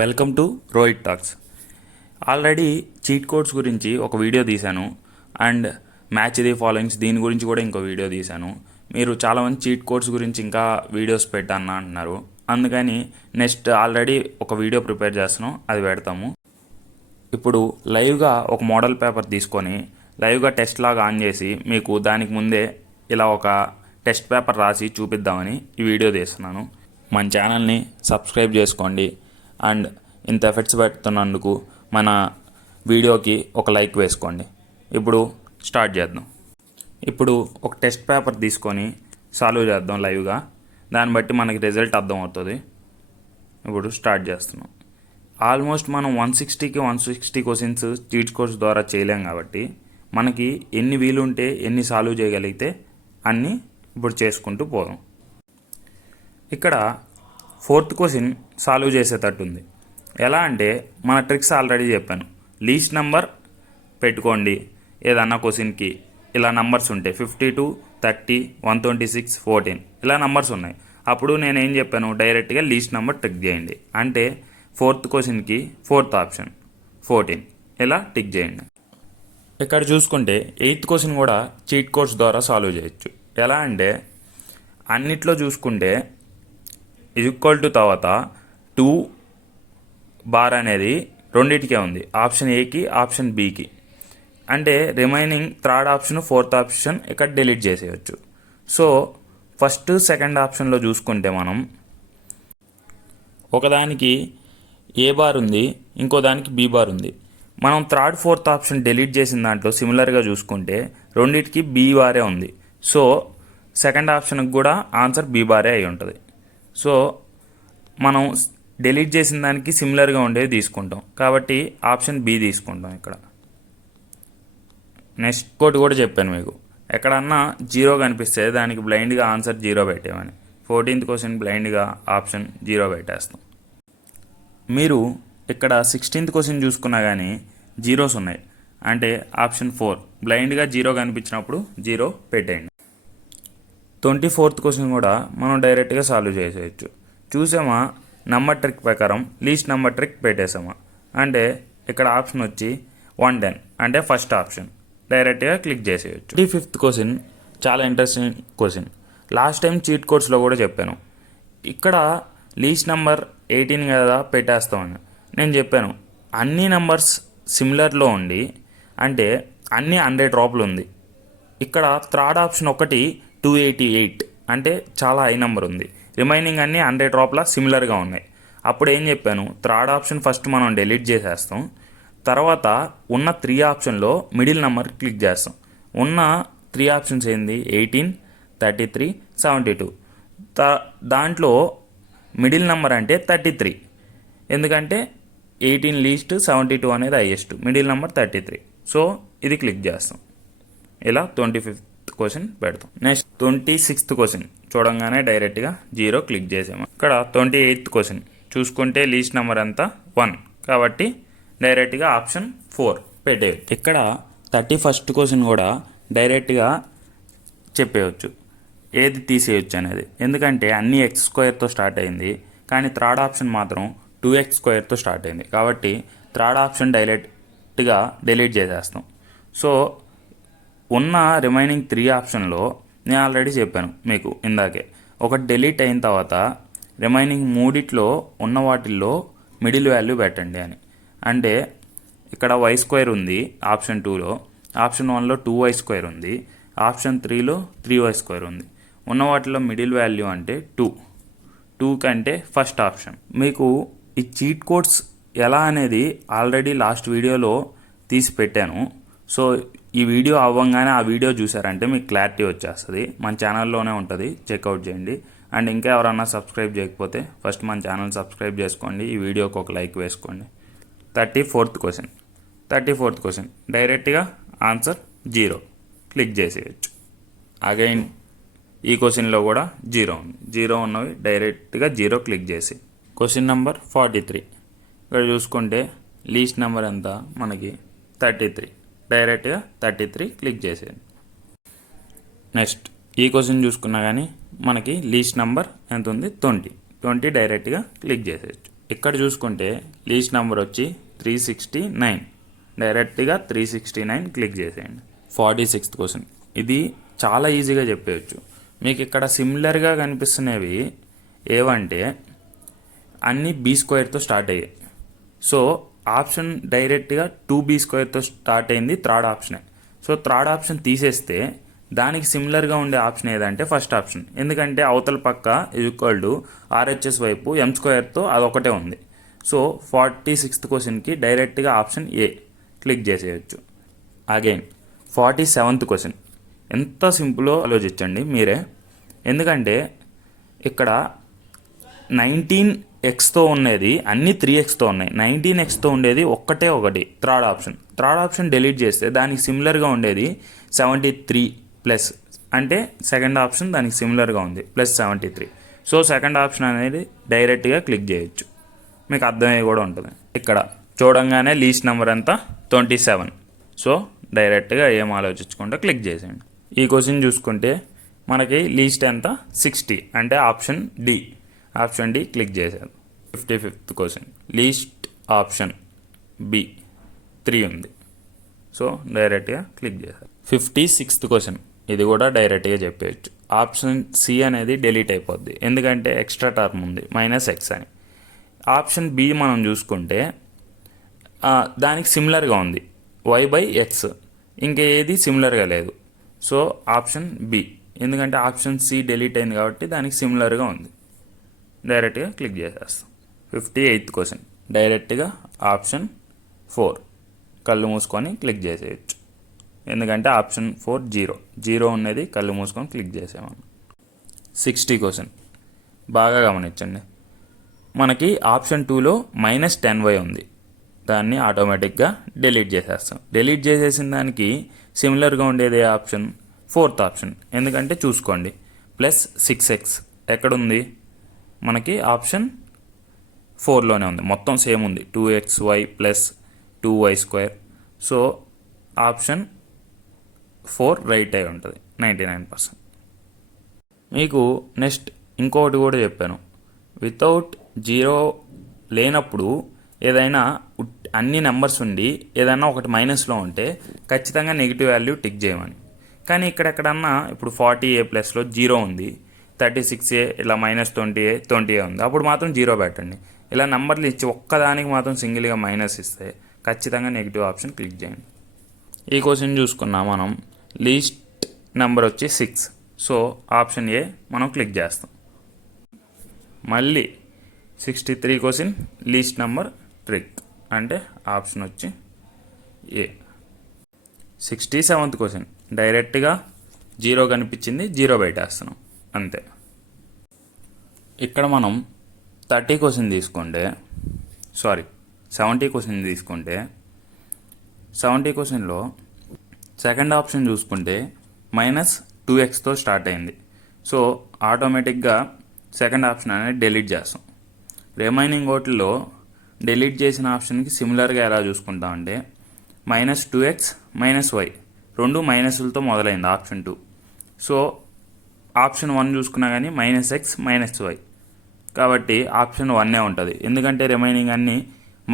Welcome to Rohit talks. Already cheat codes గురించి ఒక video తీశాను అండ్ మ్యాచ్ ది ఫాలోయింగ్స్ దీని గురించి కూడా ఇంకో వీడియో తీశాను. మీరు చాలామంది చీట్ కోడ్స్ గురించి ఇంకా వీడియోస్ పెట్టాను అంటున్నారు. అందుకని నెక్స్ట్ ఆల్రెడీ ఒక వీడియో ప్రిపేర్ చేస్తున్నాం, అది పెడతాము. ఇప్పుడు లైవ్గా ఒక మోడల్ పేపర్ తీసుకొని లైవ్గా టెస్ట్ లాగా ఆన్ చేసి మీకు దానికి ముందే ఇలా ఒక టెస్ట్ పేపర్ రాసి చూపిద్దామని ఈ వీడియో తీస్తున్నాను. మన ఛానల్ని సబ్స్క్రైబ్ చేసుకోండి అండ్ ఇంత ఎఫర్ట్స్ పెడుతున్నందుకు మన వీడియోకి ఒక లైక్ వేసుకోండి. ఇప్పుడు స్టార్ట్ చేద్దాం. ఇప్పుడు ఒక టెస్ట్ పేపర్ తీసుకొని సాల్వ్ చేద్దాం లైవ్గా. దాన్ని బట్టి మనకి రిజల్ట్ అర్థం అవుతుంది. ఇప్పుడు స్టార్ట్ చేస్తున్నాం. ఆల్మోస్ట్ మనం 160 క్వశ్చన్స్ చీట్ కోడ్స్ ద్వారా చేయలేం కాబట్టి మనకి ఎన్ని వీలుంటే ఎన్ని సాల్వ్ చేయగలిగితే అన్నీ ఇప్పుడు చేసుకుంటూ పోదాం. ఇక్కడ 4th క్వశ్చన్ సాల్వ్ చేసేటట్టు ఉంది. ఎలా అంటే మన ట్రిక్స్ ఆల్రెడీ చెప్పాను. లీస్ట్ నెంబర్ పెట్టుకోండి ఏదన్నా క్వశ్చన్కి. ఇలా నంబర్స్ ఉంటాయి 52, 30, 126, 14 ఇలా నంబర్స్ ఉన్నాయి. అప్పుడు నేను ఏం చెప్పాను, డైరెక్ట్గా లీస్ట్ నెంబర్ టిక్ చేయండి. అంటే 4th క్వశ్చన్కి 4th ఆప్షన్ 14 ఇలా టిక్ చేయండి. ఇక్కడ చూసుకుంటే 8th క్వశ్చన్ కూడా చీట్ కోడ్స్ ద్వారా సాల్వ్ చేయొచ్చు. ఎలా అంటే అన్నిట్లో చూసుకుంటే ఈక్వల్ టు తర్వాత 2 బార్ అనేది రెండింటికే ఉంది, ఆప్షన్ ఏకి ఆప్షన్ బికి. అంటే remaining third option 4th option ఇక్కడ డిలీట్ చేసేయచ్చు. సో ఫస్ట్ సెకండ్ ఆప్షన్లో చూసుకుంటే మనం ఒకదానికి ఏ బార్ ఉంది, ఇంకో దానికి బి బార్ ఉంది. మనం థర్డ్ 4th ఆప్షన్ డిలీట్ చేసిన దాంట్లో సిమిలర్గా చూసుకుంటే రెండింటికి బి బారే ఉంది. సో సెకండ్ ఆప్షన్కి కూడా ఆన్సర్ బి బారే అయి ఉంటుంది. సో మనం డిలీట్ చేసిన దానికి సిమిలర్గా ఉండేది తీసుకుంటాం కాబట్టి ఆప్షన్ బి తీసుకుంటాం. ఇక్కడ నెక్స్ట్ కోటి కూడా చెప్పాను మీకు, ఎక్కడన్నా 0 కనిపిస్తే దానికి బ్లైండ్గా ఆన్సర్ 0 పెట్టేమని. 14th క్వశ్చన్ బ్లైండ్గా ఆప్షన్ 0 పెట్టేస్తాం. మీరు ఇక్కడ 16th క్వశ్చన్ చూసుకున్నా కానీ జీరోస్ ఉన్నాయి, అంటే ఆప్షన్ 4 బ్లైండ్గా 0 కనిపించినప్పుడు 0 పెట్టేయండి. 24th క్వశ్చన్ కూడా మనం డైరెక్ట్గా సాల్వ్ చేసేయచ్చు. చూసామా, నంబర్ ట్రిక్ ప్రకారం లీస్ట్ నెంబర్ ట్రిక్ పెట్టేసామా. అంటే ఇక్కడ ఆప్షన్ వచ్చి 110 అంటే ఫస్ట్ ఆప్షన్, డైరెక్ట్గా క్లిక్ చేసేయచ్చు. 25th క్వశ్చన్ చాలా interesting question. Last time cheat కోడ్స్లో కూడా చెప్పాను, ఇక్కడ లీస్ట్ నెంబర్ 18 కదా పెట్టేస్తామని నేను చెప్పాను. అన్ని నెంబర్స్ సిమిలర్లో ఉండి అంటే అన్నీ 100 డ్రాప్లు ఉంది. ఇక్కడ థర్డ్ ఆప్షన్ ఒకటి 288 అంటే చాలా హై నెంబర్ ఉంది. రిమైనింగ్ అన్నీ 100 డ్రాప్లా సిమిలర్గా ఉన్నాయి. అప్పుడు ఏం చెప్పాను, థర్డ్ ఆప్షన్ ఫస్ట్ మనం డిలీట్ చేసేస్తాం. తర్వాత ఉన్న 3 ఆప్షన్లో మిడిల్ నెంబర్ క్లిక్ చేస్తాం. ఉన్న 3 ఆప్షన్స్ ఏంది, 18, 33, 72. దాంట్లో మిడిల్ నెంబర్ అంటే 33, ఎందుకంటే 18 లీస్ట్ 72 అనేది హైయెస్ట్, మిడిల్ నెంబర్ 33. సో ఇది క్లిక్ చేస్తాం. ఇలా 25th క్వశ్చన్ పెడతాం. నెక్స్ట్ 26th క్వశ్చన్ చూడంగానే డైరెక్ట్గా 0 క్లిక్ చేసాము. ఇక్కడ 28th క్వశ్చన్ చూసుకుంటే లీస్ట్ నెంబర్ అంతా 1 కాబట్టి డైరెక్ట్గా ఆప్షన్ 4 పెట్టేయచ్చు. ఇక్కడ 31st క్వశ్చన్ కూడా డైరెక్ట్గా చెప్పేయచ్చు ఏది తీసేయచ్చు అనేది, ఎందుకంటే అన్ని x² స్టార్ట్ అయింది కానీ థర్డ్ ఆప్షన్ మాత్రం 2x² స్టార్ట్ అయింది కాబట్టి థర్డ్ ఆప్షన్ డైరెక్ట్గా డిలీట్ చేసేస్తాం. సో ఉన్న రిమైనింగ్ 3 ఆప్షన్లో నేను ఆల్రెడీ చెప్పాను మీకు ఇందాకే, ఒకటి డిలీట్ అయిన తర్వాత రిమైనింగ్ 3 ఉన్న వాటిల్లో మిడిల్ వాల్యూ పెట్టండి అని. అంటే ఇక్కడ y² ఉంది ఆప్షన్ 2లో, ఆప్షన్ 1లో 2y² ఉంది, ఆప్షన్ 3లో 3y² ఉంది. ఉన్న వాటిలో మిడిల్ వాల్యూ అంటే 2 కంటే ఫస్ట్ ఆప్షన్. మీకు ఈ చీట్ కోడ్స్ ఎలా అనేది ఆల్రెడీ లాస్ట్ వీడియోలో తీసి పెట్టాను. సో ఈ వీడియో అవ్వగానే ఆ వీడియో చూసారంటే మీకు క్లారిటీ వచ్చేస్తుంది. మన ఛానల్లోనే ఉంటుంది, చెక్అవుట్ చేయండి. అండ్ ఇంకా ఎవరన్నా సబ్స్క్రైబ్ చేయకపోతే ఫస్ట్ మన ఛానల్ సబ్స్క్రైబ్ చేసుకోండి, ఈ వీడియోకి ఒక లైక్ వేసుకోండి. 34th క్వశ్చన్ డైరెక్ట్గా ఆన్సర్ 0 క్లిక్ చేసేయచ్చు. అగైన్ ఈ క్వశ్చన్లో కూడా 0 ఉన్నవి డైరెక్ట్గా 0 క్లిక్ చేసి. క్వశ్చన్ నెంబర్ 43 ఇక్కడ చూసుకుంటే లీస్ట్ నెంబర్ ఎంత మనకి 33, డైరెక్ట్గా 33 క్లిక్ చేసేయండి. నెక్స్ట్ ఈ క్వశ్చన్ చూసుకున్నా కానీ మనకి లీస్ట్ నెంబర్ ఎంత ఉంది 20 డైరెక్ట్గా క్లిక్ చేసేయచ్చు. ఇక్కడ చూసుకుంటే లీస్ట్ నెంబర్ వచ్చి 369, డైరెక్ట్గా 369 క్లిక్ చేసేయండి. 46th క్వశ్చన్, ఇది చాలా ఈజీగా చెప్పేయచ్చు. మీకు ఇక్కడ సిమిలర్గా కనిపిస్తున్నవి ఏవంటే అన్నీ B² స్టార్ట్ అయ్యాయి. సో ఆప్షన్ డైరెక్ట్గా 2B² స్టార్ట్ అయింది థర్డ్ ఆప్షనే. సో థర్డ్ ఆప్షన్ తీసేస్తే దానికి సిమిలర్గా ఉండే ఆప్షన్ ఏదంటే ఫస్ట్ ఆప్షన్. ఎందుకంటే అవతల పక్క RHS వైపు M² అదొకటే ఉంది. సో 46th క్వశ్చన్కి డైరెక్ట్గా ఆప్షన్ ఏ క్లిక్ చేసేయచ్చు. అగైన్ 47th క్వశ్చన్, ఎంత సింపుల్లో ఆలోచించండి మీరే. ఎందుకంటే ఇక్కడ 19xతో ఉండేది అన్ని 3xతో ఉన్నాయి. 19xతో ఉండేది ఒకటి థర్డ్ ఆప్షన్ డిలీట్ చేస్తే దానికి సిమిలర్గా ఉండేది 73 ప్లస్, అంటే సెకండ్ ఆప్షన్ దానికి సిమిలర్గా ఉంది +73. సో సెకండ్ ఆప్షన్ అనేది డైరెక్ట్గా క్లిక్ చేయొచ్చు, మీకు అర్థమయ్యే కూడా ఉంటుంది. ఇక్కడ చూడంగానే లీస్ట్ నెంబర్ అంతా 27. సో డైరెక్ట్గా ఏం ఆలోచించకుండా క్లిక్ చేసేయండి. ఈ క్వశ్చన్ చూసుకుంటే మనకి లీస్ట్ ఎంత 60, అంటే ఆప్షన్ డి క్లిక్ చేశారు. 55th question, least option B 3 ఉంది. సో డైరెక్ట్గా క్లిక్ చేశారు. 56th క్వశ్చన్, ఇది కూడా డైరెక్ట్గా చెప్పేయచ్చు. ఆప్షన్ సి అనేది డిలీట్ అయిపోద్ది, ఎందుకంటే ఎక్స్ట్రా టర్మ్ ఉంది -x అని. ఆప్షన్ బి మనం చూసుకుంటే దానికి సిమిలర్గా ఉంది y/x, ఇంకా ఏది సిమిలర్గా లేదు. సో ఆప్షన్ బి, ఎందుకంటే ఆప్షన్ సి డిలీట్ అయింది కాబట్టి దానికి సిమిలర్గా ఉంది, డైరెక్ట్గా క్లిక్ చేసేస్తాం. 58th క్వశ్చన్, డైరెక్ట్గా ఆప్షన్ 4 కళ్ళు మూసుకొని క్లిక్ చేసేయచ్చు, ఎందుకంటే ఆప్షన్ 4 జీరో ఉన్నది కళ్ళు మూసుకొని క్లిక్ చేసేవాళ్ళం. 60 క్వశ్చన్, బాగా గమనించండి. మనకి ఆప్షన్ 2లో -10y ఉంది, దాన్ని ఆటోమేటిక్గా డిలీట్ చేసేస్తాం. డిలీట్ చేసేసిన దానికి సిమిలర్గా ఉండేది ఆప్షన్ 4th ఆప్షన్, ఎందుకంటే చూసుకోండి +6x ఎక్కడుంది, మనకి ఆప్షన్ 4లోనే ఉంది, మొత్తం సేమ్ ఉంది 2xy + 2y². So option 4 right అయి ఉంటుంది 99%. మీకు నెక్స్ట్ ఇంకొకటి కూడా చెప్పాను, వితౌట్ జీరో లేనప్పుడు ఏదైనా అన్ని నెంబర్స్ ఉండి ఏదైనా ఒకటి మైనస్లో ఉంటే ఖచ్చితంగా నెగిటివ్ వాల్యూ టిక్ చేయమని. కానీ ఇక్కడెక్కడన్నా ఇప్పుడు 40A+లో 0 ఉంది, 36A ఇలా -20A ఉంది, అప్పుడు మాత్రం 0 పెట్టండి. ఇలా నెంబర్లు ఇచ్చి ఒక్కదానికి మాత్రం సింగిల్గా మైనస్ ఇస్తే ఖచ్చితంగా నెగిటివ్ ఆప్షన్ క్లిక్ చేయండి. ఈ క్వశ్చన్ చూసుకున్నా మనం, లీస్ట్ నెంబర్ వచ్చి 6. సో ఆప్షన్ ఏ మనం క్లిక్ చేస్తాం. మళ్ళీ 63 క్వశ్చన్, లీస్ట్ నెంబర్ ట్రిక్, అంటే ఆప్షన్ వచ్చి ఏ. 67th క్వశ్చన్, డైరెక్ట్గా 0 కనిపించింది 0 పెట్టేస్తున్నాం అంతే. ఇక్కడ మనం 70 క్వశ్చన్ తీసుకుంటే 70 క్వశ్చన్లో సెకండ్ ఆప్షన్ చూసుకుంటే -2xతో స్టార్ట్ అయింది. సో ఆటోమేటిక్గా సెకండ్ ఆప్షన్ అనేది డిలీట్ చేస్తాం. రిమైనింగ్ వాటిల్లో డిలీట్ చేసిన ఆప్షన్కి సిమిలర్గా ఎలా చూసుకుంటామంటే -2x -y రెండు మైనస్లతో మొదలైంది ఆప్షన్ 2. సో ఆప్షన్ 1 చూసుకున్నా కానీ -x -y కాబట్టి ఆప్షన్ 1 ఉంటుంది, ఎందుకంటే రిమైనింగ్ అన్నీ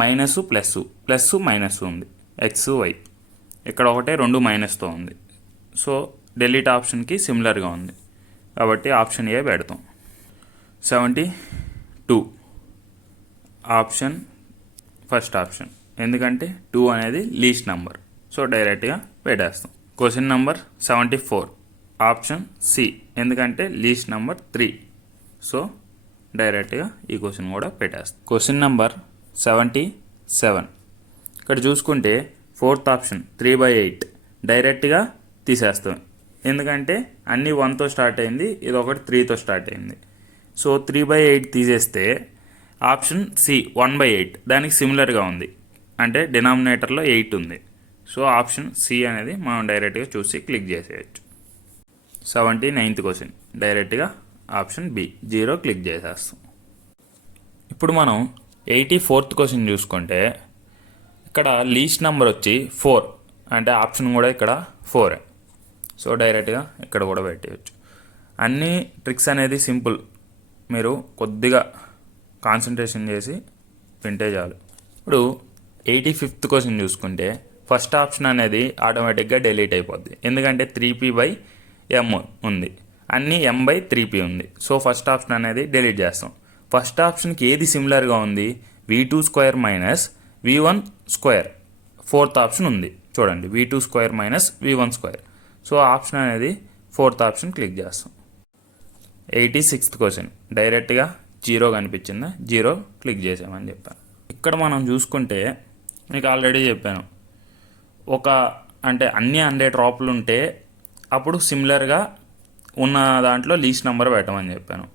మైనస్ ప్లస్ మైనస్ ఉంది xy, ఇక్కడ ఒకటే 2 మైనస్తో ఉంది. సో డిలీట్ ఆప్షన్కి సిమిలర్గా ఉంది కాబట్టి ఆప్షన్ ఏ పెడతాం. 72 ఆప్షన్ ఫస్ట్ ఆప్షన్, ఎందుకంటే 2 అనేది లీస్ట్ నెంబర్, సో డైరెక్ట్గా పెట్టేస్తాం. క్వశ్చన్ నెంబర్ 74 ఆప్షన్ సి, ఎందుకంటే లీస్ట్ నెంబర్ 3, సో డైరెక్ట్గా ఈ క్వశ్చన్ కూడా పెట్టేస్తాం. క్వశ్చన్ నెంబర్ 77 ఇక్కడ చూసుకుంటే 4th ఆప్షన్ 3/8 డైరెక్ట్గా తీసేస్తాం, ఎందుకంటే అన్నీ 1తో స్టార్ట్ అయింది, ఇది ఒకటి 3తో స్టార్ట్ అయింది. సో 3/8 తీసేస్తే ఆప్షన్ సి 1/8 దానికి సిమిలర్గా ఉంది, అంటే డినామినేటర్లో 8 ఉంది. సో ఆప్షన్ సి అనేది మనం డైరెక్ట్గా చూసి క్లిక్ చేసేయచ్చు. 79th క్వశ్చన్, డైరెక్ట్గా ఆప్షన్ బి 0 క్లిక్ చేసేస్తాం. ఇప్పుడు మనం 84th క్వశ్చన్ చూసుకుంటే ఇక్కడ లీస్ట్ నెంబర్ వచ్చి 4, అంటే ఆప్షన్ కూడా ఇక్కడ 4. సో డైరెక్ట్గా ఇక్కడ కూడా పెట్టేయచ్చు. అన్ని ట్రిక్స్ అనేది సింపుల్, మీరు కొద్దిగా కాన్సన్ట్రేషన్ చేసి వింటే చాలు. ఇప్పుడు 85th క్వశ్చన్ చూసుకుంటే ఫస్ట్ ఆప్షన్ అనేది ఆటోమేటిక్గా డిలీట్ అయిపోద్ది, ఎందుకంటే 3p/m ఉంది, అన్నీ m/3p ఉంది. సో ఫస్ట్ ఆప్షన్ అనేది డిలీట్ చేస్తాం. ఫస్ట్ ఆప్షన్కి ఏది సిమిలర్గా ఉంది? v2² - v1². ఫోర్త్ ఆప్షన్ ఉంది చూడండి, v2² - v1². సో ఆప్షన్ అనేది ఫోర్త్ ఆప్షన్ క్లిక్ చేస్తాం. 86th క్వశ్చన్ డైరెక్ట్గా 0 కనిపించిందా, 0 క్లిక్ చేసామని చెప్పాను. ఇక్కడ మనం చూసుకుంటే మీకు ఆల్రెడీ చెప్పాను, అంటే అన్ని 100 డ్రాప్లు ఉంటే అప్పుడు సిమిలర్గా ఉన్న దాంట్లో లీస్ట్ నెంబర్ పెట్టమని చెప్పాను.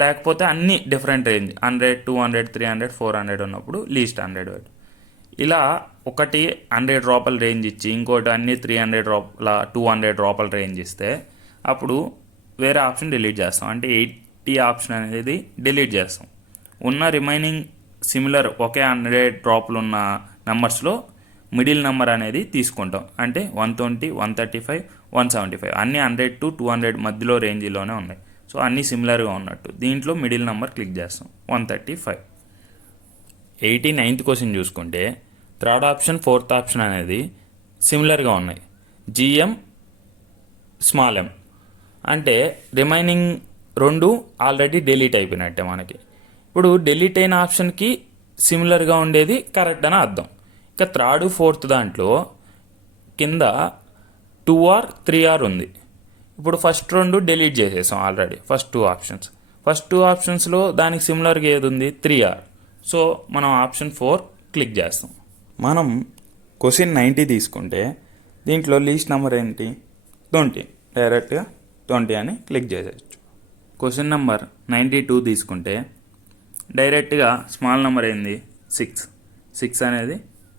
లేకపోతే అన్ని డిఫరెంట్ రేంజ్ 100, 200, 300, 400 ఉన్నప్పుడు లీస్ట్ 100 పెట్టు. ఇలా ఒకటి 100 డ్రాపుల రేంజ్ ఇచ్చి ఇంకోటి అన్ని 300 డ్రాప్ల 200 డ్రాపుల రేంజ్ ఇస్తే అప్పుడు వేరే ఆప్షన్ డిలీట్ చేస్తాం. అంటే 80 ఆప్షన్ అనేది డిలీట్ చేస్తాం. ఉన్న రిమైనింగ్ సిమిలర్ ఒకే 100 డ్రాప్లు ఉన్న నెంబర్స్లో మిడిల్ నెంబర్ అనేది తీసుకుంటాం. అంటే 120, 135, 175 అన్నీ 100 to 200 మధ్యలో రేంజ్లోనే ఉన్నాయి. సో అన్నీ సిమిలర్గా ఉన్నట్టు దీంట్లో మిడిల్ నెంబర్ క్లిక్ చేస్తాం 135. 89th క్వశ్చన్ చూసుకుంటే థర్డ్ ఆప్షన్ ఫోర్త్ ఆప్షన్ అనేది సిమిలర్గా ఉన్నాయి, GM స్మాల్ m. అంటే రిమైనింగ్ రెండు ఆల్రెడీ డిలీట్ అయిపోయినట్టే మనకి. ఇప్పుడు డిలీట్ అయిన ఆప్షన్కి సిమిలర్గా ఉండేది కరెక్ట్ అని అర్థం. ఇక థర్డ్ ఫోర్త్ దాంట్లో కింద 2R 3R ఉంది. ఇప్పుడు ఫస్ట్ రెండు డిలీట్ చేసేసాం ఆల్రెడీ, ఫస్ట్ టూ ఆప్షన్స్లో దానికి సిమిలర్గా ఏది ఉంది? 3R. సో మనం ఆప్షన్ 4 క్లిక్ చేస్తాం. మనం క్వశ్చన్ 90 తీసుకుంటే దీంట్లో లీస్ట్ నెంబర్ ఏంటి? 20. డైరెక్ట్గా 20 అని క్లిక్ చేసేయచ్చు. క్వశ్చన్ నెంబర్ 92 తీసుకుంటే డైరెక్ట్గా స్మాల్ నెంబర్ ఏంది? 6 అనేది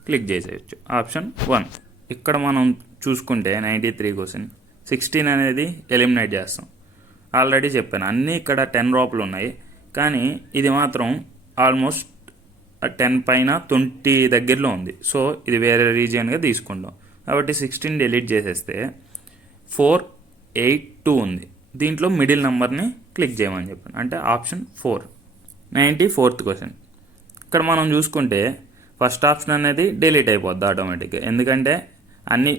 క్లిక్ చేసేయచ్చు. ఆప్షన్ 1. ఇక్కడ మనం చూసుకుంటే 93 క్వశ్చన్ 16 అనేది ఎలిమినేట్ చేస్తాం. ఆల్రెడీ చెప్పాను అన్నీ ఇక్కడ 10 డ్రాప్లు ఉన్నాయి, కానీ ఇది మాత్రం ఆల్మోస్ట్ 10 పైన 20 దగ్గరలో ఉంది. సో ఇది వేరే రీజియన్గా తీసుకుంటాం. కాబట్టి 16 డిలీట్ చేసేస్తే 4, 8, 2 ఉంది. దీంట్లో మిడిల్ నెంబర్ని క్లిక్ చేయమని చెప్పాను, అంటే ఆప్షన్ 4. 94th క్వశ్చన్ ఇక్కడ మనం చూసుకుంటే ఫస్ట్ ఆప్షన్ అనేది డిలీట్ అయిపోద్ది ఆటోమేటిక్గా, ఎందుకంటే అన్నీ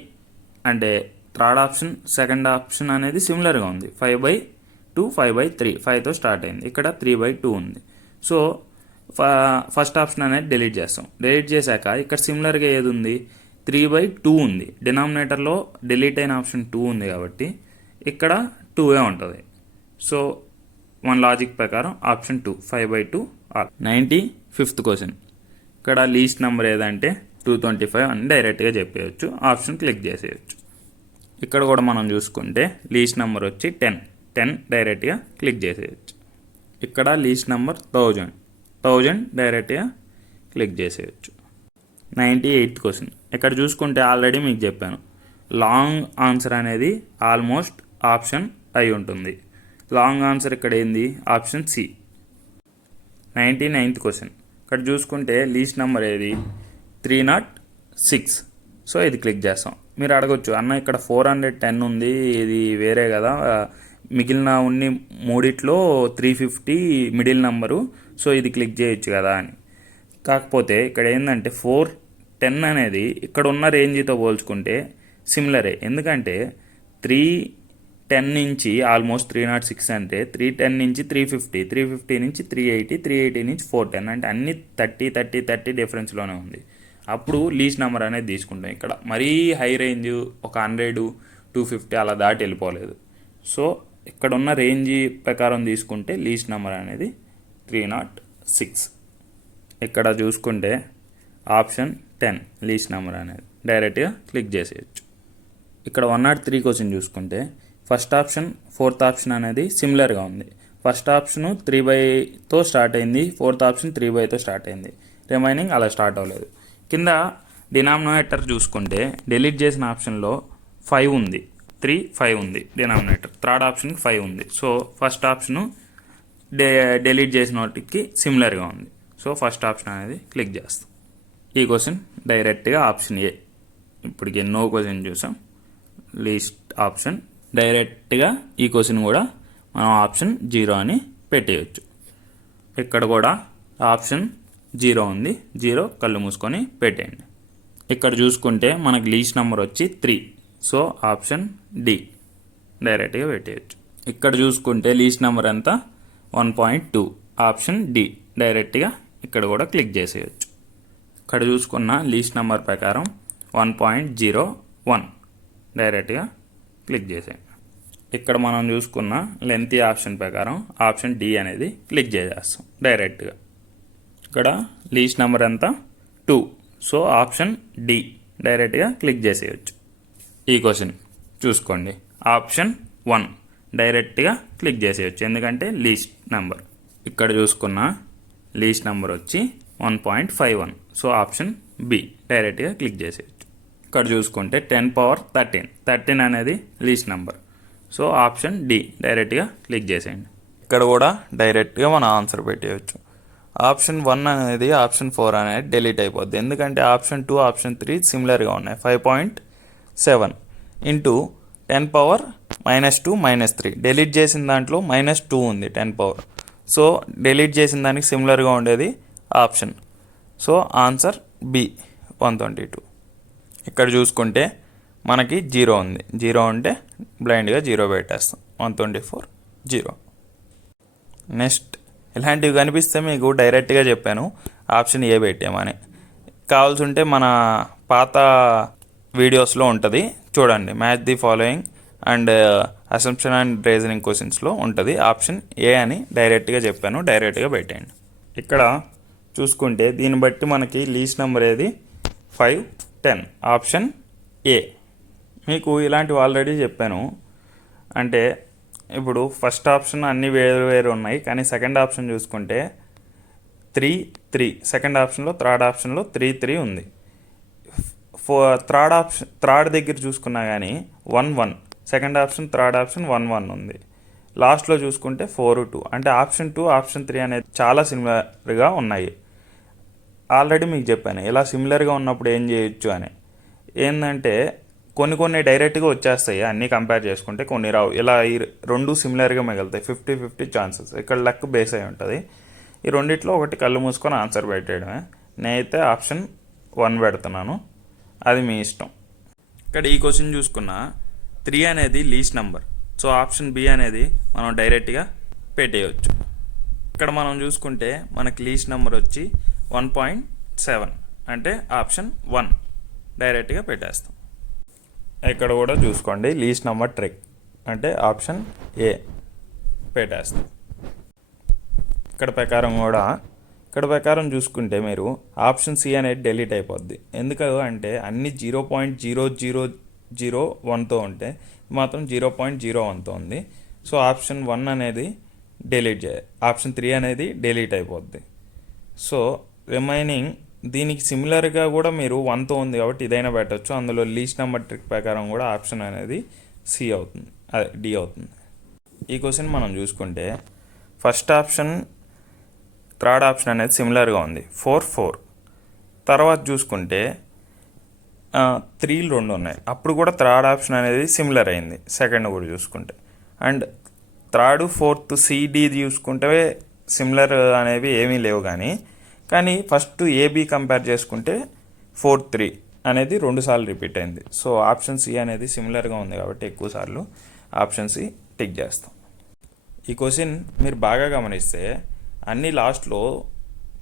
అంటే థర్డ్ ఆప్షన్ సెకండ్ ఆప్షన్ అనేది సిమిలర్గా ఉంది. 5/2, 5/3, 5తో స్టార్ట్ అయింది, ఇక్కడ 3/2 ఉంది. సో ఫస్ట్ ఆప్షన్ అనేది డిలీట్ చేస్తాం. డిలీట్ చేశాక ఇక్కడ సిమిలర్గా ఏది ఉంది? 3/2 ఉంది. డినామినేటర్లో డిలీట్ అయిన ఆప్షన్ 2 ఉంది కాబట్టి ఇక్కడ 2 ఉంటుంది. సో మన లాజిక్ ప్రకారం ఆప్షన్ 2 5/2. 95th క్వశ్చన్ ఇక్కడ లీస్ట్ నెంబర్ ఏదంటే 225 అని డైరెక్ట్గా చెప్పేయచ్చు, ఆప్షన్ క్లిక్ చేసేయచ్చు. ఇక్కడ కూడా మనం చూసుకుంటే లీస్ట్ నెంబర్ వచ్చి 10 డైరెక్ట్గా క్లిక్ చేసేయచ్చు. ఇక్కడ లీస్ట్ నెంబర్ 1000 డైరెక్ట్గా క్లిక్ చేసేయచ్చు. 98th క్వశ్చన్ ఇక్కడ చూసుకుంటే ఆల్రెడీ మీకు చెప్పాను, లాంగ్ ఆన్సర్ అనేది ఆల్మోస్ట్ ఆప్షన్ అయి ఉంటుంది. లాంగ్ ఆన్సర్ ఇక్కడ ఏంది? Option C. 99th క్వశ్చన్ ఇక్కడ చూసుకుంటే లీస్ట్ నెంబర్ ఏది? 306. సో ఇది క్లిక్ చేస్తాం. మీరు అడగొచ్చు, అన్న ఇక్కడ 410 ఉంది, ఇది వేరే కదా, మిగిలిన ఉన్ని మూడిట్లో 350 మిడిల్ నెంబరు, సో ఇది క్లిక్ చేయొచ్చు కదా అని. కాకపోతే ఇక్కడ ఏంటంటే 410 అనేది ఇక్కడ ఉన్న రేంజ్తో పోల్చుకుంటే సిమిలరే, ఎందుకంటే 310 నుంచి ఆల్మోస్ట్ 306 అంటే 310 నుంచి 350, 350 నుంచి 380, 380 నుంచి 410 అంటే అన్ని 30 డిఫరెన్స్లోనే ఉంది. అప్పుడు లీస్ట్ నెంబర్ అనేది తీసుకుంటాం. ఇక్కడ మరీ హై రేంజ్ ఒక 100, 250 అలా దాటి వెళ్ళిపోలేదు. సో ఇక్కడ ఉన్న రేంజ్ ప్రకారం తీసుకుంటే లీస్ట్ నెంబర్ అనేది 306. ఇక్కడ చూసుకుంటే ఆప్షన్ 10 లీస్ట్ నెంబర్ అనేది డైరెక్ట్గా క్లిక్ చేసేయచ్చు. ఇక్కడ 103 క్వశ్చన్ చూసుకుంటే ఫస్ట్ ఆప్షన్ ఫోర్త్ ఆప్షన్ అనేది సిమిలర్గా ఉంది. ఫస్ట్ ఆప్షన్ 3/తో స్టార్ట్ అయింది, ఫోర్త్ ఆప్షన్ 3/తో స్టార్ట్ అయింది, రిమైనింగ్ అలా స్టార్ట్ అవ్వలేదు. కింద డినామినేటర్ చూసుకుంటే డిలీట్ చేసిన ఆప్షన్లో 5 ఉంది, 3, 5 ఉంది డినామినేటర్. థర్డ్ ఆప్షన్కి 5 ఉంది. సో ఫస్ట్ ఆప్షను డిలీట్ చేసిన వాటికి సిమిలర్గా ఉంది. సో ఫస్ట్ ఆప్షన్ అనేది క్లిక్ చేస్తాం. ఈ క్వశ్చన్ డైరెక్ట్గా ఆప్షన్ A. ఇప్పటికి ఎన్నో క్వశ్చన్ చూసాం, లీస్ట్ ఆప్షన్. డైరెక్ట్గా ఈ క్వశ్చన్ కూడా మనం ఆప్షన్ 0 అని పెట్టేయచ్చు. ఇక్కడ కూడా ఆప్షన్ 0 ఉంది, 0 కళ్ళు మూసుకొని పెట్టేయండి. ఇక్కడ చూసుకుంటే మనకి లీస్ట్ నెంబర్ వచ్చి 3, సో ఆప్షన్ డి డైరెక్ట్గా పెట్టేయచ్చు. ఇక్కడ చూసుకుంటే లీస్ట్ నెంబర్ ఎంత 1.2, ఆప్షన్ డి డైరెక్ట్గా ఇక్కడ కూడా క్లిక్ చేసేయచ్చు. ఇక్కడ చూసుకున్న లీస్ట్ నెంబర్ ప్రకారం 1.01 డైరెక్ట్గా క్లిక్ చేసేయండి. ఇక్కడ మనం చూసుకున్న లెంతీ ఆప్షన్ ప్రకారం ఆప్షన్ డి అనేది క్లిక్ చేసేస్తాం డైరెక్ట్గా. ఇక్కడ లీస్ట్ నెంబర్ ఎంత 2, సో ఆప్షన్ డి డైరెక్ట్గా క్లిక్ చేసేయచ్చు. ఈ క్వశ్చన్ చూసుకోండి, ఆప్షన్ 1 డైరెక్ట్గా క్లిక్ చేసేయచ్చు, ఎందుకంటే లీస్ట్ నెంబర్. ఇక్కడ చూసుకున్న లీస్ట్ నెంబర్ వచ్చి 1.51, సో ఆప్షన్ బి డైరెక్ట్గా క్లిక్ చేసేయచ్చు. ఇక్కడ చూసుకుంటే 10^13 అనేది least number, so option D డైరెక్ట్గా క్లిక్ చేసేయండి. ఇక్కడ కూడా డైరెక్ట్గా మన ఆన్సర్ పెట్టేయచ్చు. ఆప్షన్ 1 అనేది ఆప్షన్ 4 అనేది డిలీట్ అయిపోద్ది, ఎందుకంటే ఆప్షన్ 2 ఆప్షన్ 3 సిమిలర్గా ఉన్నాయి. 5.7 ఇంటూ 10^-2 -3 డిలీట్ చేసిన దాంట్లో -2 ఉంది 10 సో డిలీట్ చేసిన దానికి సిమిలర్గా ఉండేది ఆప్షన్, సో ఆన్సర్ బి 122. ఇక్కడ చూసుకుంటే మనకి 0 ఉంది, 0 ఉంటే బ్లైండ్గా 0 పెట్టేస్తాం. 124 0. నెక్స్ట్ ఇలాంటివి కనిపిస్తే మీకు డైరెక్ట్గా చెప్పాను ఆప్షన్ ఏ పెట్టామని. కావాల్సి ఉంటే మన పాత వీడియోస్లో ఉంటుంది చూడండి, match the following and assumption and reasoning క్వశ్చన్స్లో ఉంటుంది ఆప్షన్ ఏ అని డైరెక్ట్గా చెప్పాను, డైరెక్ట్గా పెట్టేయండి. ఇక్కడ చూసుకుంటే దీన్ని బట్టి మనకి లీస్ట్ నెంబర్ ఏది 5, 10, ఆప్షన్ ఏ. మీకు ఇలాంటివి ఆల్రెడీ చెప్పాను, అంటే ఇప్పుడు ఫస్ట్ ఆప్షన్ అన్నీ వేరు వేరు ఉన్నాయి, కానీ సెకండ్ ఆప్షన్ చూసుకుంటే 3, 3 సెకండ్ ఆప్షన్లో, థర్డ్ ఆప్షన్లో 3, 3 ఉంది. థర్డ్ దగ్గర చూసుకున్నా కానీ 1, 1 సెకండ్ ఆప్షన్, థర్డ్ ఆప్షన్ 1, 1 ఉంది. లాస్ట్లో చూసుకుంటే 4, 2 అంటే ఆప్షన్ 2 ఆప్షన్ 3 అనేది చాలా సిమిలర్గా ఉన్నాయి. ఆల్రెడీ మీకు చెప్పాను ఇలా సిమిలర్గా ఉన్నప్పుడు ఏం చేయొచ్చు అని. ఏంటంటే కొన్ని డైరెక్ట్గా వచ్చేస్తాయి అన్నీ కంపేర్ చేసుకుంటే, కొన్ని రావు. ఇలా ఈ రెండు సిమిలర్గా మిగులుతాయి, 50-50 ఛాన్సెస్. ఇక్కడ లక్ బేస్ అయి ఉంటుంది. ఈ రెండిట్లో ఒకటి కళ్ళు మూసుకొని ఆన్సర్ పెట్టేయడమే. నేనైతే ఆప్షన్ 1 పెడుతున్నాను, అది మీ ఇష్టం. ఇక్కడ ఈ క్వశ్చన్ చూసుకున్న 3 అనేది least number, so option B అనేది మనం డైరెక్ట్గా పెట్టేయచ్చు. ఇక్కడ మనం చూసుకుంటే మనకి లీస్ట్ నెంబర్ వచ్చి 1.7 అంటే ఆప్షన్ 1 డైరెక్ట్గా పెట్టేస్తాం. ఇక్కడ కూడా చూసుకోండి లీస్ట్ నెంబర్ ట్రిక్ అంటే ఆప్షన్ ఏ పెట్టేస్తాం. ఇక్కడ ప్రకారం చూసుకుంటే మీరు ఆప్షన్ సి అనేది డిలీట్ అయిపోద్ది. ఎందుకంటే అన్ని 0.0001తో ఉంటే మాత్రం 0.01తో ఉంది, సో ఆప్షన్ 1 అనేది డిలీట్ చేయాలి, ఆప్షన్ 3 అనేది డిలీట్ అయిపోద్ది. సో రిమైనింగ్ దీనికి సిమిలర్గా కూడా మీరు 1తో ఉంది కాబట్టి ఇదైనా పెట్టచ్చు. అందులో లీస్ట్ నెంబర్ ట్రిక్ ప్రకారం కూడా ఆప్షన్ అనేది సి అవుతుంది, అదే డి అవుతుంది. ఈ క్వశ్చన్ మనం చూసుకుంటే ఫస్ట్ ఆప్షన్ థర్డ్ ఆప్షన్ అనేది సిమిలర్గా ఉంది 4, 4. తర్వాత చూసుకుంటే 3 2 ఉన్నాయి, అప్పుడు కూడా థర్డ్ ఆప్షన్ అనేది సిమిలర్ అయింది సెకండ్ కూడా చూసుకుంటే. అండ్ థర్డ్, ఫోర్త్, సిడి చూసుకుంటే సిమిలర్ అనేవి ఏమీ లేవు, కానీ ఫస్ట్ ఏబి కంపేర్ చేసుకుంటే 4, 3 అనేది 2 సార్లు రిపీట్ అయింది. సో ఆప్షన్ సి అనేది సిమిలర్గా ఉంది కాబట్టి ఎక్కువ సార్లు ఆప్షన్ సి టిక్ చేస్తాం. ఈ క్వశ్చన్ మీరు బాగా గమనిస్తే అన్ని లాస్ట్లో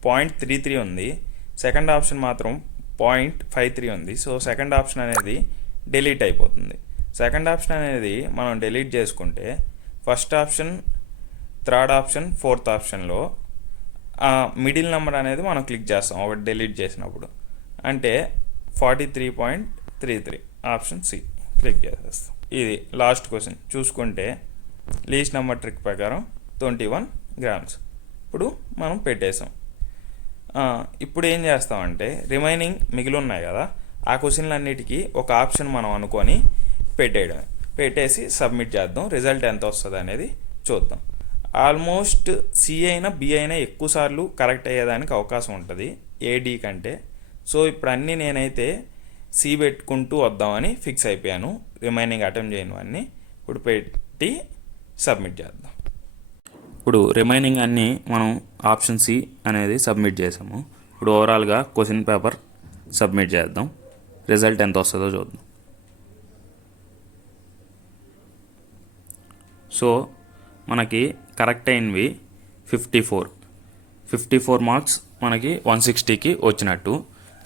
0.33 ఉంది, సెకండ్ ఆప్షన్ మాత్రం 0.53 ఉంది. సో సెకండ్ ఆప్షన్ అనేది డిలీట్ అయిపోతుంది. సెకండ్ ఆప్షన్ అనేది మనం డిలీట్ చేసుకుంటే first option, third option, fourth ఆప్షన్లో మిడిల్ నెంబర్ అనేది మనం క్లిక్ చేస్తాం ఒకటి డిలీట్ చేసినప్పుడు, అంటే 43.33 ఆప్షన్ సి క్లిక్ చేసేస్తాం. ఇది లాస్ట్ క్వశ్చన్ చూసుకుంటే లీస్ట్ నెంబర్ ట్రిక్ ప్రకారం 21 grams ఇప్పుడు మనం పెట్టేసాం. ఇప్పుడు ఏం చేస్తామంటే రిమైనింగ్ మిగిలి ఉన్నాయి కదా ఆ క్వశ్చన్లన్నిటికీ ఒక ఆప్షన్ మనం అనుకొని పెట్టేయడమే, పెట్టేసి సబ్మిట్ చేద్దాం. రిజల్ట్ ఎంత వస్తుంది అనేది చూద్దాం. ఆల్మోస్ట్ సి అయినా బి అయినా ఎక్కువ సార్లు కరెక్ట్ అయ్యేదానికి అవకాశం ఉంటుంది ఏడి కంటే. సో ఇప్పుడు అన్నీ నేనైతే సి పెట్టుకుంటూ వద్దామని ఫిక్స్ అయిపోయాను, రిమైనింగ్ అటెంప్ట్ చేయనివన్నీ ఇప్పుడు పెట్టి సబ్మిట్ చేద్దాం. ఇప్పుడు రిమైనింగ్ అన్నీ మనం ఆప్షన్ సి అనేది సబ్మిట్ చేసాము. ఇప్పుడు ఓవరాల్గా క్వశ్చన్ పేపర్ సబ్మిట్ చేద్దాం. రిజల్ట్ ఎంత వస్తుందో చూద్దాం. సో మనకి కరెక్ట్ అయినవి 54 మార్క్స్ మనకి 160కి వచ్చినట్టు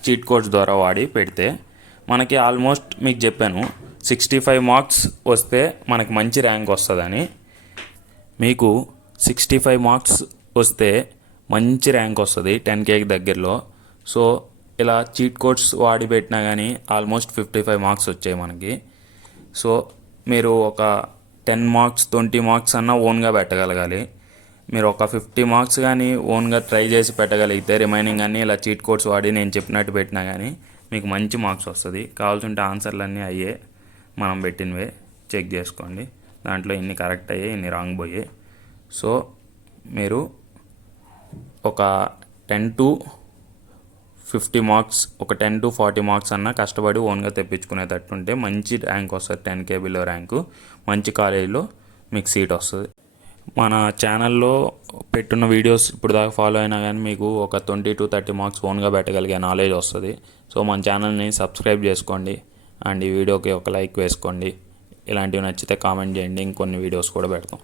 చీట్ కోడ్స్ ద్వారా వాడి పెడితే మనకి ఆల్మోస్ట్ మీకు చెప్పాను 65 మార్క్స్ వస్తే మనకి మంచి ర్యాంక్ వస్తుందని. మీకు 65 మార్క్స్ వస్తే మంచి ర్యాంక్ వస్తుంది 10Kకి దగ్గరలో. సో ఇలా చీట్ కోడ్స్ వాడి పెట్టినా కానీ ఆల్మోస్ట్ 55 మార్క్స్ వచ్చాయి మనకి. సో మీరు ఒక 10 మార్క్స్ 20 మార్క్స్ అన్నా ఓన్గా పెట్టగలగాలి. మీరు ఒక 50 మార్క్స్ కానీ ఓన్గా ట్రై చేసి పెట్టగలిగితే రిమైనింగ్ అన్నీ ఇలా చీట్ కోడ్స్ వాడి నేను చెప్పినట్టు పెట్టినా కానీ మీకు మంచి మార్క్స్ వస్తుంది. కావాల్సింటే ఆన్సర్లు అన్నీ అయ్యే మనం పెట్టినవే చెక్ చేసుకోండి. దాంట్లో ఇన్ని కరెక్ట్ అయ్యాయి, ఇన్ని రాంగ్ పోయాయి. సో మీరు ఒక 10 to 50 మార్క్స్, ఒక 10 to 40 మార్క్స్ అన్నా కష్టపడి ఓన్గా తెప్పించుకునేటట్టు ఉంటే మంచి ర్యాంక్ వస్తుంది. 10K బిలో ర్యాంకు, మంచి కాలేజీలో మీకు సీట్ వస్తుంది. మన ఛానల్లో పెట్టున్న వీడియోస్ ఇప్పుడు దాకా ఫాలో అయినా కానీ మీకు ఒక 20 to 30 మార్క్స్ ఓన్గా పెట్టగలిగే నాలెడ్జ్ వస్తుంది. సో మన ఛానల్ని సబ్స్క్రైబ్ చేసుకోండి అండ్ ఈ వీడియోకి ఒక లైక్ వేసుకోండి. ఇలాంటివి నచ్చితే కామెంట్ చేయండి, ఇంకొన్ని వీడియోస్ కూడా పెడతాం.